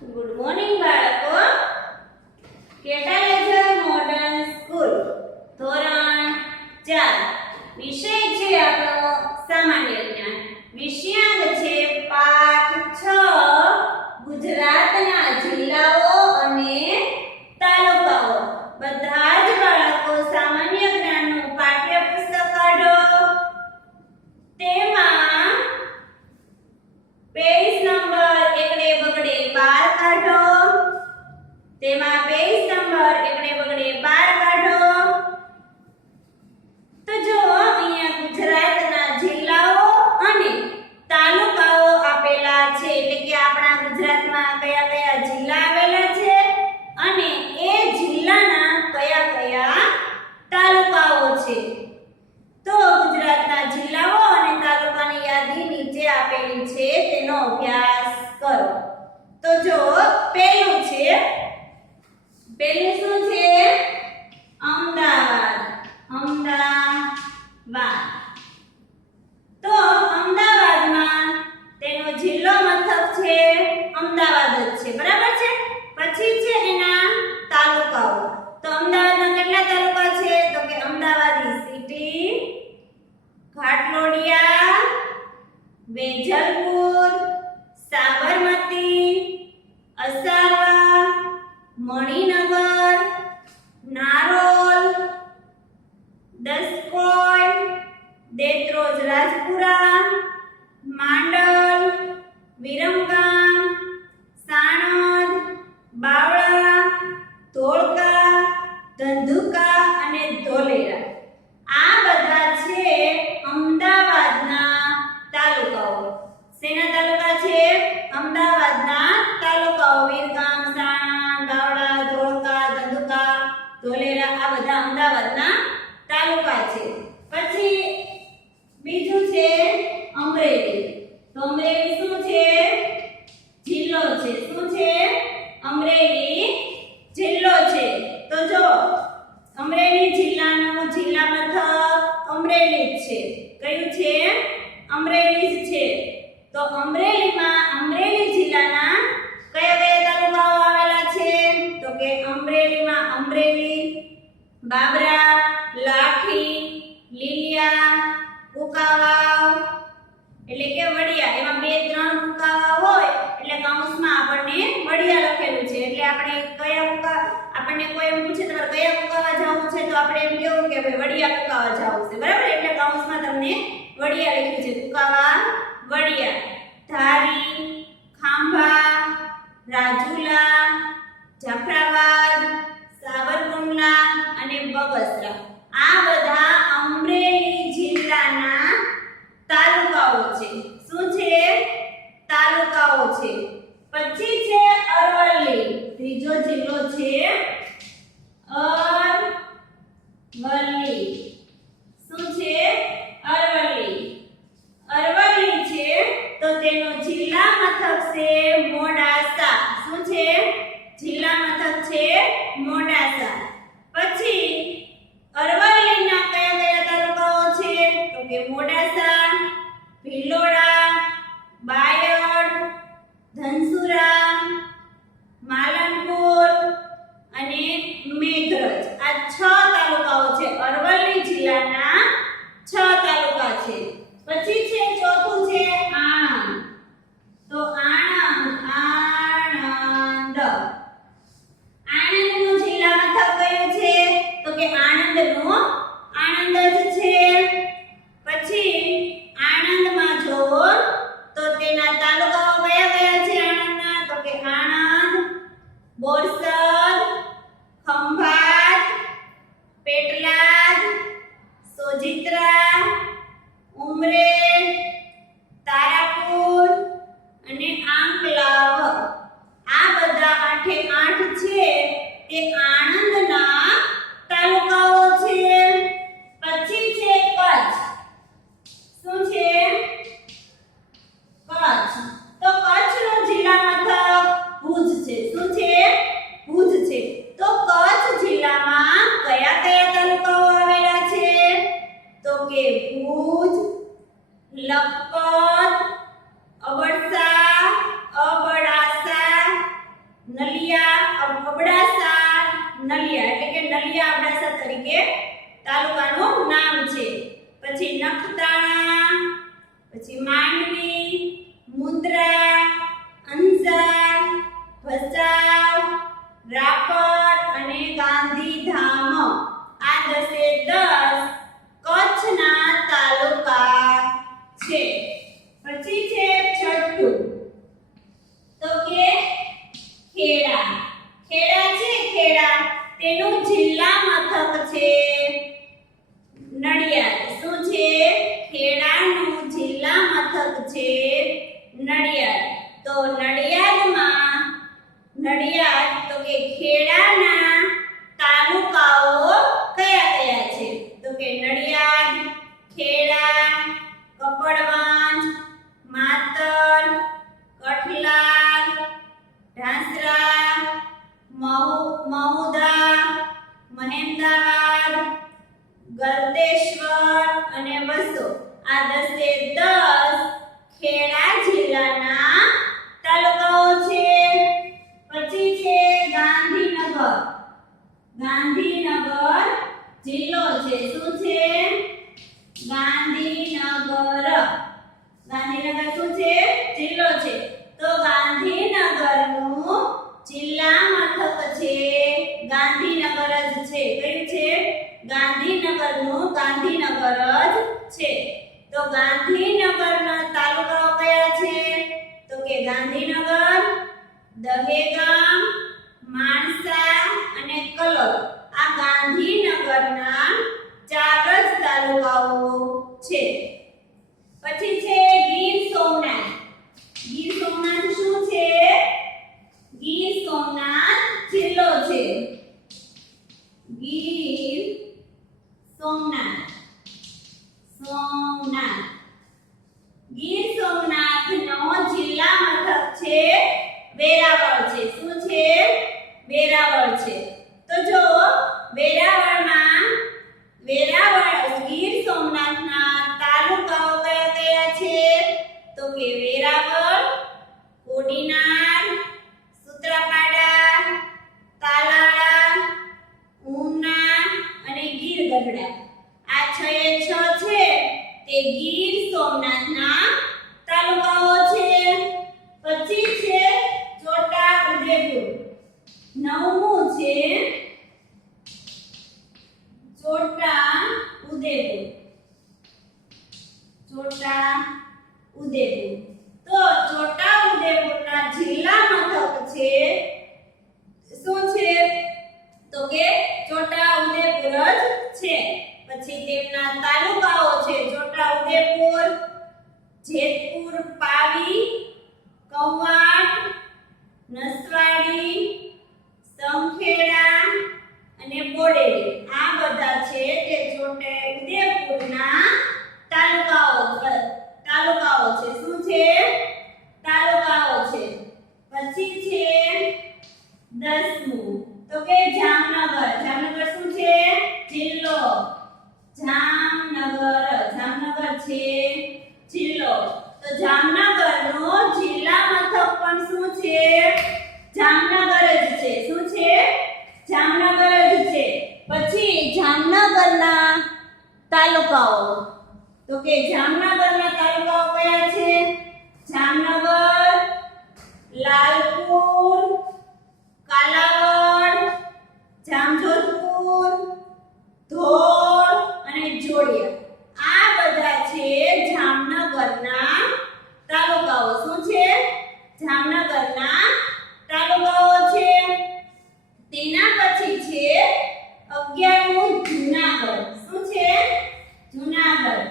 Good morning બાળકો. કેટાલાઇઝર modern school ધોરણ 4 વિષય છે આપણો સામાન્ય જ્ઞાન. વિષયાંક છે પાઠ 6 ગુજરાતના જિલ્લાઓ અને તાલુકાઓ. બધા જ બાળકો સામાન્ય જ્ઞાનનું પાઠ્યપુસ્તક કાઢો. તેમાં પેજ નંબર એકડે બગડે 12 કાઢો. તેમાં પેજ નંબર એકડે બગડે 12 કાઢો. તો જો અહીંયા ગુજરાતના જિલ્લાઓ અને તાલુકાઓ આપેલા છે, એટલે કે આપણા ગુજરાતમાં કયા કયા જિલ્લા આવેલા છે અને એ જિલ્લાના કયા કયા તાલુકાઓ છે. તો ગુજરાતના જિલ્લાઓ અને તાલુકાની યાદી નીચે આપેલી છે, તેનો અભ્યાસ કરો. તો જો પહેલું શું છે? અમદાવાદ. તો અમદાવાદમાં તેનો જિલ્લો મથક છે અમદાવાદ જ છે, બરાબર છે. પછી છે એના તાલુકાઓ. તો અમદાવાદના કેટલા તાલુકા છે? તો કે અમદાવાદી સિટી, ઘાટલોડિયા, વેજલપુર, સાબરમતી, અસારવા, મણિનગર, નારોલ, દસકોઈ, દેત્રોજ રાજપુરા, માંડલ, વિરમગામ, સાણંદ, બાવળા, ધોળકા, ધંધુકા અને ધોલેરા. આ બધા છે અમદાવાદના તાલુકાઓ. શેના તાલુકા છે? અમદાવાદના તાલુકાઓ. વિરગામ, સાણંદ, બાવળા, ધોળકા, ધંધુકા, ધોલેરા આ બધા અમદાવાદના તાલુકા છે. પછી બીજું છે અમરેલી. તો અમરેલી શું છે? જિલ્લો છે. શું છે? અમરેલી જિલ્લો છે. તો જો અમરેલી જિલ્લાનું જિલ્લા મથક અમરેલી છે. કયું છે? અમરેલી જ છે. તો અમરેલીમાં અમરેલી જિલ્લાના કયા કયા તાલુકાઓ આવેલા છે? તો કે અમરેલીમાં અમરેલી, બાબરા, લાઠી, લીલિયા, કુકાવાવ એટલે કે વડિયા. એમાં 2-3 કુકાવાવ હોય એટલે કૌંસમાં આપણને વડિયા લખેલું છે. એટલે આપણે આપણને કોઈ એમ પૂછે તમારે કયા કુકાવા જવું છે, તો આપણે એમ કહેવું કે ભાઈ વડિયા કુકાવા જવું છે, બરાબર. એટલે કૌંસમાં તમને વડિયા લખ્યું છે, કુકાવા વડિયા. ધારી, ખાંભા, રાજુલા, જાફરાબાદ, સાવરકુંડલા અને બગસરા આ બધા અમરેલી જિલ્લાના તાલુકાઓ છે. શું છે? તાલુકાઓ છે. પછી છે અરવલ્લી. ત્રીજો જિલ્લો છે અરવલ્લી. શું છે? અરવલ્લી. અરવલ્લી છે તો તેનો જિલ્લા મથક છે મોડાસા. શું છે? જિલ્લા મથક છે મોડાસા. પછી અરવલ્લીના કયા કયા તાલુકાઓ છે? તો કે મોડાસા, ભિલોડા, બાયડ, ધનસુરા, માલનપુર અને મેઘરજ નલિયા એટલે કે નલિયા અબડાસા તરીકે તાલુકાનું નામ છે. પછી નખત્રાણા, પછી માંડવી, મુન્દ્રા, અંજાર, ભચાઉ, રાપર અને ગાંધીધામ આ 10 કચ્છના તાલુકા છે. પછી છે છઠ્ઠું તો કે ખેડા. ખેડા છે, ખેડા તેનું જિલ્લા મથક છે નડિયાદ. શું છે? ખેડાનું જિલ્લા મથક છે નડિયાદ. તો નડિયાદ તો કે ખેડાના તાલુકાઓ કયા કયા છે? તો કે નડિયાદ, ખેડા, કપડવંજ, માતર, કઠલાલ, ઢાસરા, મહુધા, મહેમદાવાદ, ગળતેશ્વર અને વસો આ 10 ખેડા જિલ્લાના તાલુકાઓ છે. પછી છે ગાંધીનગર. ગાંધીનગર જિલ્લો છે. શું છે? ગાંધીનગર. ગાંધીનગર શું છે? જિલ્લો છે. તો ગાંધીનગરનું જિલ્લા મથક છે ગાંધીનગર જ છે. કયું છે? ગાંધીનગરનું ગાંધીનગર જ છે. તો ગાંધીનગરના તાલુકાઓ કયા છે? તો કે ગાંધીનગર, દહેગામ, માણસા અને કલોલ આ ગાંધીનગરના 4 જ તાલુકાઓ છે. પછી છે ગીર સોમનાથ. ગીર સોમનાથ શું છે? ગીર સોમનાથ જિલ્લો છે. ગીર સોમનાથ. ગીર સોમનાથનો જિલ્લા મથક છે વેરાવળ છે. શું છે? વેરાવળ છે. તો જો ગીર સોમનાથના તાલુકાઓ કયા કયા છે? તો કે વેરાવળ, કોડીનાર, સૂત્રાપાડા, તાલાળા, ઉના અને ગીર ગઢડા આ 6 છે તે ગીર સોમનાથના તાલુકાઓ છે. પછી છે છોટા ઉદેપુર. 9મું છે છોટા ઉદેપુર. છોટા ઉદેપુર. તો છોટા ઉદેપુરના જિલ્લા મથક છે શું છે? તો કે છોટા ઉદેપુર જ છે. પછી તેમના તાલુકાઓ છે છોટા ઉદેપુર, જેતપુર, પાવી, કવાંટ, નસવાડી, સંખેડા અને બોડેલી આ બધા છે તે છોટા ઉદેપુરના તાલુકાઓ છે. શું છે? તાલુકાઓ છે. પછી છે 10મું તો કે જામનગર. જામનગર શું છે? જિલ્લો. જામનગર છે જિલ્લો. તો જામનગરનો જિલ્લા મથક પણ શું છે? જામનગર જ છે. શું છે? જામનગર જ છે. પછી જામનગરના તાલુકાઓ તો કે જામનગરના તાલુકાઓ કયા છે? જામનગર, લાલપુર, કાલાવડ, જામજોધપુર, ધોળ અને જોડિયા આ બધા છે જામનગરના તાલુકાઓ. શું છે? જામનગરના તાલુકાઓ છે. તેના પછી છે 11મું જૂનાગઢ. શું છે? જૂનાગઢ.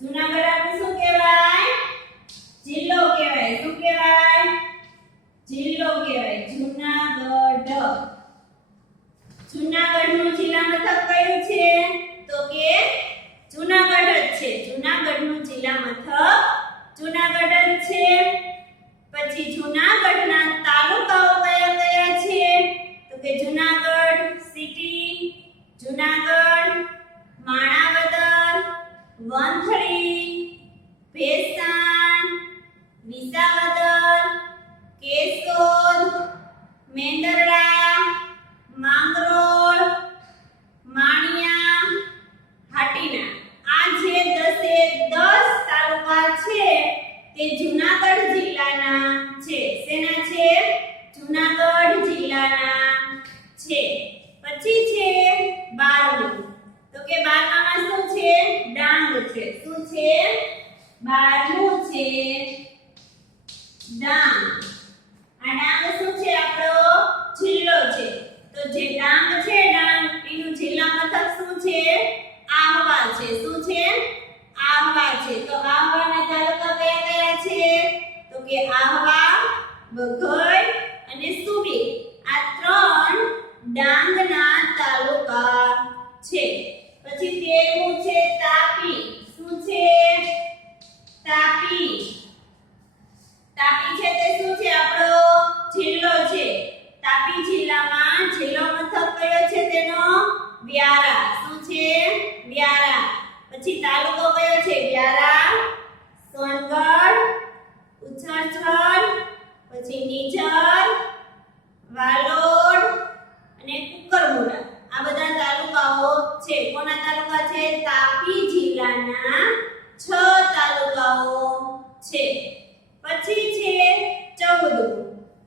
જૂનાગઢ આપણે શું કહેવાય? જિલ્લો કહેવાય. શું કહેવાય? જિલ્લો કહેવાય. જૂનાગઢનું જિલ્લા મથક કયું છે? તો કે જૂનાગઢ જ છે. જૂનાગઢનું જિલ્લા મથક જૂનાગઢ જ છે. પછી જૂનાગઢના તાલુકાઓ કયા કયા છે? તો કે જૂનાગઢ સિટી, જૂનાગઢ, માણાવદર, વંથલી, ભેસાણ, વિસાવદર, કેશોદ, મેંદરડા, માંગરોળ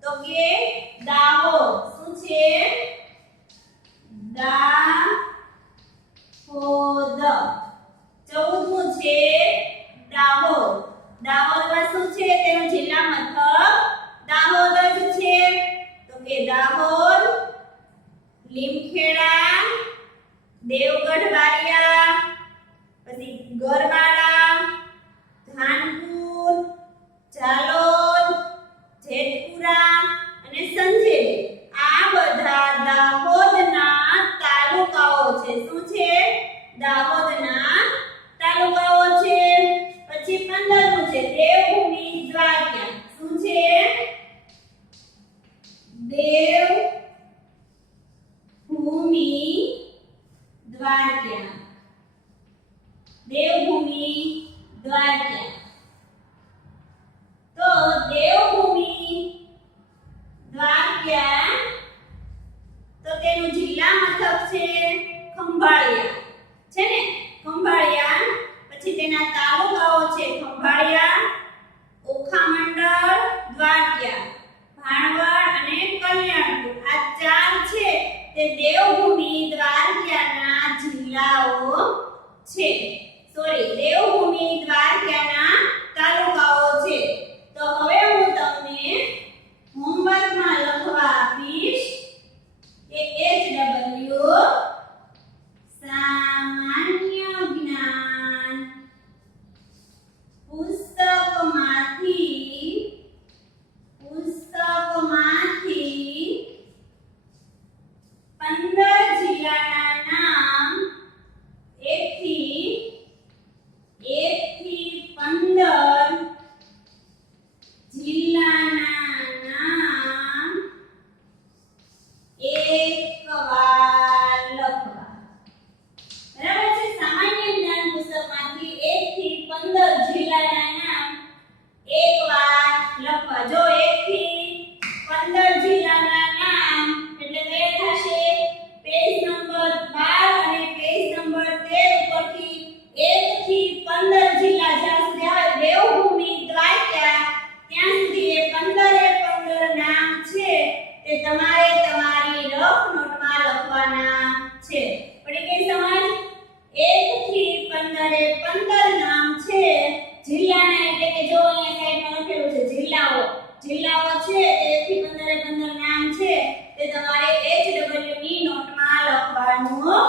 તો કે દાહોદ. શું છે? દાહોદ. 14મું છે દાહોદ. દાહોદમાં શું છે? તેનું જિલ્લા મથક દાહોદ જ છે. તો કે દાહોદ, લીમખેડા, દેવગઢ બારિયા, પછી ગરબાડા, ધાનપુર, જાલોદ, જેતપુરા અને સંજેલી આ બધા દાહોદના તાલુકાઓ છે. શું છે? દાહોદના તાલુકાઓ છે. પછી 15મું છે દેવભૂમિ દ્વારકા. શું છે? દેવભૂમિ દ્વારકા. દેવભૂમિ દ્વારકા. તો દેવભૂમિ દ્વારકા તો તેનું જિલ્લા મથક છે ખંભાળિયા. છે ને? ખંભાળિયા. પછી તેના તાલુકાઓ છે ખંભાળિયા, ઓખામંડળ, દ્વારકા, ભાણવડ અને કલ્યાણપુર. આ 4 છે તે દેવભૂમિ દ્વારકાના જિલ્લાઓ છે. દેવભૂમિ દ્વારકાના તાલુકાઓ છે. તો હવે હું તમને હોમવર્કમાં લખવા આપીશ કે HW સામાન્ય જ્ઞાન પુસ્તકમાંથી 15 જિલ્લાના નામ 1 થી 15 જિલ્લાના નામ એકવાર લખવા. બરાબર છે? સામાન્ય જ્ઞાન પુસ્તકમાંથી 1 થી 15 જિલ્લાના નામ એકવાર લખવા. જો 1 થી 15 જિલ્લાના નામ એટલે કયા થશે? પેજ નંબર 12 અને પેજ નંબર 13 ઉપરથી 1 થી 15 જિલ્લા જ્યાં સુધી આવે દેવભૂમિ દ્વારકા ત્યાં સુધી એ 15 નામ છે તે તમારે તમારી રફ નોટમાં લખવાના છે. પડી ગઈ સમજ? 1 થી 15 નામ છે જિલ્લાના. એટલે કે જો અહીંયા સાઈડમાં લખેલું છે જિલ્લાઓ. જિલ્લાઓ છે તે 1 થી 15 નામ છે તે તમારે HW ની નોટમાં લખવાનું